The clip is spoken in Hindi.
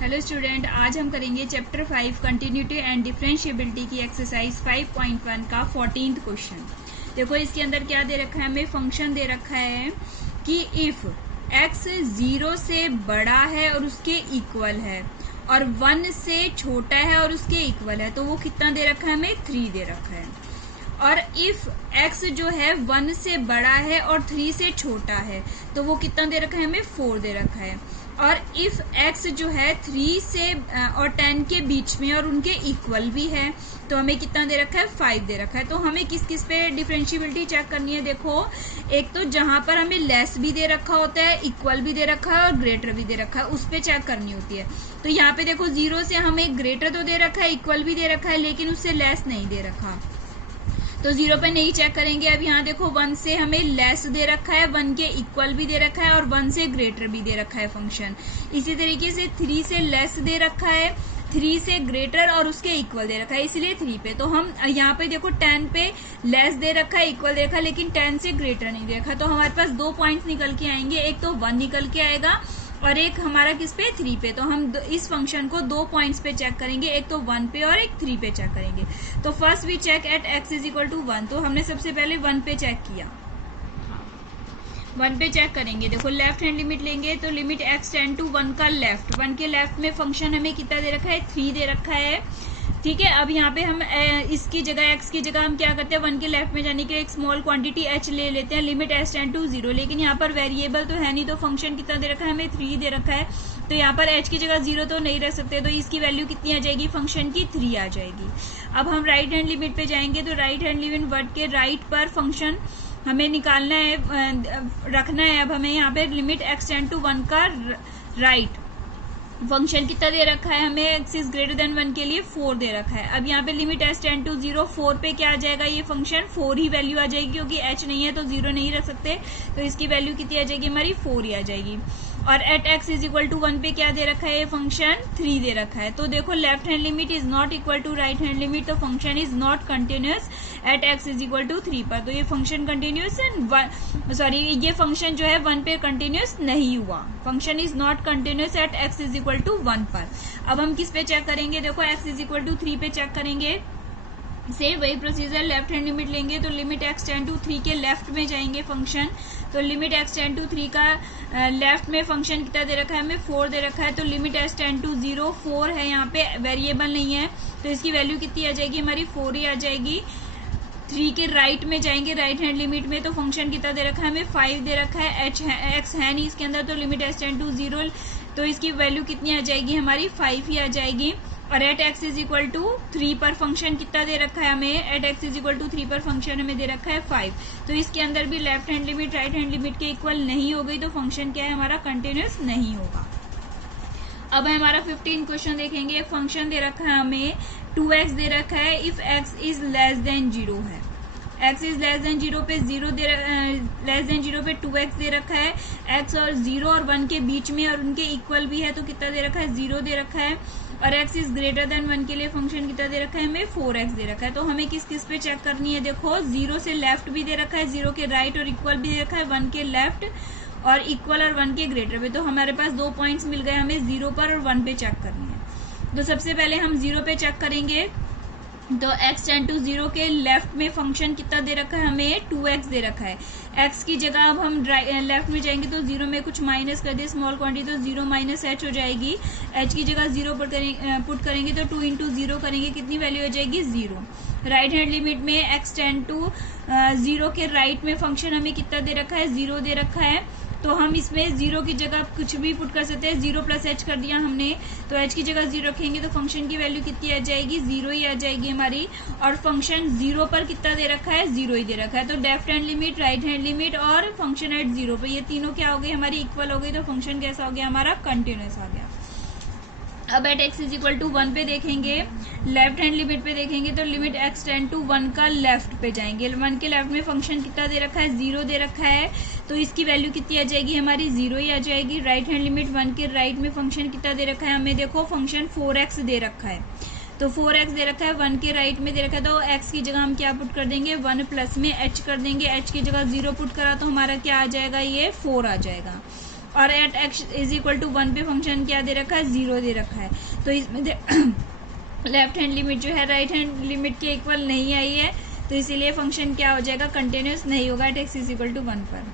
हेलो स्टूडेंट, आज हम करेंगे चैप्टर 5 कंटिन्यूटी एंड डिफरेंशिएबिलिटी की एक्सरसाइज 5.1 का 14th क्वेश्चन। देखो इसके अंदर क्या दे रखा है, हमें फंक्शन दे रखा है कि इफ x 0 से बड़ा है और उसके इक्वल है और 1 से छोटा है और उसके इक्वल है, तो वो कितना दे रखा है, हमें 3 दे रखा है। और इफ x जो है 1 से बड़ा है और 3 से छोटा है, तो वो कितना दे रखा है, हमें 4 दे रखा है। और इफ x जो है 3 से और 10 के बीच में और उनके इक्वल भी है, तो हमें कितना दे रखा है, 5 दे रखा है। तो हमें किस किस पे डिफरेंशिएबिलिटी चेक करनी है। देखो, एक तो जहां पर हमें लेस भी दे रखा होता है, इक्वल भी दे रखा है और ग्रेटर भी दे रखा है, उस पे चेक करनी होती है। तो यहाँ पे देखो 0 से हमें ग्रेटर तो दे रखा है, इक्वल भी दे रखा है, लेकिन उससे लेस नहीं दे रखा, तो 0 पे नहीं चेक करेंगे। अब यहाँ देखो 1 से हमें लेस दे रखा है, 1 के इक्वल भी दे रखा है और 1 से ग्रेटर भी दे रखा है फंक्शन। इसी तरीके से 3 से लेस दे रखा है, 3 से ग्रेटर और उसके इक्वल दे रखा है, इसलिए 3 पे। तो हम यहाँ पे देखो 10 पे लेस दे रखा है, इक्वल दे रखा है, लेकिन 10 से ग्रेटर नहीं दे रखा। तो हमारे पास 2 पॉइंट्स निकल के आएंगे, एक तो 1 निकल के आएगा और एक हमारा किस पे, 3 पे। तो हम इस फंक्शन को 2 पॉइंट्स पे चेक करेंगे, एक तो 1 पे और एक 3 पे चेक करेंगे। तो first we check at x is equal to 1। तो हमने सबसे पहले 1 पे चेक किया, 1 पे चेक करेंगे। देखो लेफ्ट हैंड लिमिट लेंगे तो लिमिट x टेंड टू 1 का लेफ्ट, 1 के लेफ्ट में फंक्शन हमें कितना दे रखा है, 3 दे रखा है। ठीक है, अब यहाँ पे हम इसकी जगह x की जगह हम क्या करते हैं, 1 के लेफ्ट में जाने के लिए एक स्मॉल क्वांटिटी h ले लेते हैं, लिमिट s टेंड टू 0। लेकिन यहाँ पर वेरिएबल तो है नहीं, तो फंक्शन कितना दे रखा है, हमें 3 दे रखा है। तो यहाँ पर h की जगह 0 तो नहीं रख सकते, तो इसकी वैल्यू कितनी आ जाएगी, फंक्शन की 3 आ जाएगी। अब हम राइट हैंड लिमिट पे जाएंगे, तो राइट हैंड लिमिट वर्ड के राइट पर फंक्शन हमें निकालना है, रखना है। अब हमें यहाँ पे लिमिट x टेंड टू 1 का राइट फंक्शन कितना दे रखा है, हमें x इज ग्रेटर देन 1 के लिए 4 दे रखा है। अब यहाँ पे लिमिट s टेंड टू 0, 4 पे क्या आ जाएगा, ये फंक्शन 4 ही वैल्यू आ जाएगी, क्योंकि h नहीं है तो 0 नहीं रख सकते, तो इसकी वैल्यू कितनी आ जाएगी, हमारी 4 ही आ जाएगी। और at x is equal to 1 पे क्या दे रखा है, ये फंक्शन 3 दे रखा है। तो देखो left hand limit is not equal to right hand limit, तो function is not continuous at x is equal to 3 पर। तो ये फंक्शन कंटिन्यूअस ये फंक्शन जो है 1 पे कंटिन्यूअस नहीं हुआ, function is not continuous at x is equal to 1 पर। अब हम किस पे चेक करेंगे, देखो x इज इक्वल टू 3 पे चेक करेंगे। से वही प्रोसीजर, लेफ्ट हैंड लिमिट लेंगे तो लिमिट x टेंड टू 3 के लेफ्ट में जाएंगे फंक्शन, तो लिमिट x टेंड टू 3 का लेफ्ट में फंक्शन कितना दे रखा है, हमें 4 दे रखा है। तो लिमिट s टेंड टू 0, 4 है, यहाँ पे वेरिएबल नहीं है, तो इसकी वैल्यू कितनी आ जाएगी, हमारी 4 ही आ जाएगी। 3 के राइट में जाएंगे राइट हैंड लिमिट में, तो फंक्शन कितना दे रखा है, हमें 5 दे रखा है, x है नहीं इसके अंदर, तो लिमिट s टेंड टू 0, तो इसकी वैल्यू कितनी आ जाएगी, हमारी 5 ही आ जाएगी। और at x is equal to 3 पर फंक्शन कितना दे रखा है हमें, at x is equal to 3 पर फंक्शन हमें दे रखा है 5। तो इसके अंदर भी left hand limit right hand limit के इक्वल नहीं हो गई, तो फंक्शन क्या है, हमारा कंटिन्यूअस नहीं होगा। अब हमारा 15 क्वेश्चन देखेंगे। एक फंक्शन दे रखा है हमें 2x दे रखा है, if x is less than 0 है, x इज लेस देन 0 पे लेस देन 0 पे 2x दे रखा है, x और 0 और 1 के बीच में और उनके इक्वल भी है, तो कितना दे रखा है, 0 दे रखा है। और x इज ग्रेटर देन 1 के लिए फंक्शन कितना दे रखा है, हमें 4x दे रखा है। तो हमें किस किस पे चेक करनी है, देखो 0 से लेफ्ट भी दे रखा है, 0 के राइट और इक्वल भी दे रखा है, 1 के लेफ्ट और इक्वल और 1 के ग्रेटर पे। तो हमारे पास 2 पॉइंट्स मिल गए, हमें 0 पर और 1 पे चेक करनी है। तो सबसे पहले हम 0 पे चेक करेंगे, तो x टेंड टू 0 के लेफ्ट में फंक्शन कितना दे रखा है, हमें 2x दे रखा है। x की जगह अब हम लेफ्ट में जाएंगे तो 0 में कुछ माइनस कर दिए स्मॉल क्वांटिटी, तो 0 माइनस h हो जाएगी। h की जगह 0 पुट करेंगे तो 2 इंटू 0 करेंगे, कितनी वैल्यू हो जाएगी, 0। राइट हैंड लिमिट में x टेंड टू 0 के राइट में फंक्शन हमें कितना दे रखा है, 0 दे रखा है। तो हम इसमें 0 की जगह कुछ भी पुट कर सकते हैं, 0 प्लस h कर दिया हमने, तो h की जगह 0 रखेंगे तो फंक्शन की वैल्यू कितनी आ जाएगी, 0 ही आ जाएगी हमारी। और फंक्शन 0 पर कितना दे रखा है, 0 ही दे रखा है। तो left hand limit right hand limit और फंक्शन एट 0 पे, ये तीनों क्या हो गई, हमारी इक्वल हो गई, तो फंक्शन कैसा हो गया, हमारा कंटिन्यूअस आ गया। अब at x is equal to 1 पे देखेंगे, लेफ्ट हैंड लिमिट पे देखेंगे तो लिमिट x टेंड टू 1 का लेफ्ट पे जाएंगे, 1 के लेफ्ट में फंक्शन कितना दे रखा है, 0 दे रखा है, तो इसकी वैल्यू कितनी आ जाएगी, हमारी 0 ही आ जाएगी। राइट हैंड लिमिट 1 के राइट में फंक्शन कितना दे रखा है, हमें देखो फंक्शन 4x दे रखा है, तो 4x दे रखा है, 1 के राइट में दे रखा है, तो x की जगह हम क्या पुट कर देंगे, 1 प्लस में h कर देंगे, h की जगह 0 पुट करा तो हमारा क्या आ जाएगा, ये 4 आ जाएगा। और at x is equal to 1 पे फंक्शन क्या दे रखा है, 0 दे रखा है। तो इसमें लेफ्ट हैंड लिमिट जो है राइट हैंड लिमिट के इक्वल नहीं आई है, तो इसीलिए फंक्शन क्या हो जाएगा, कंटिन्यूस नहीं होगा at x is equal to 1 पर।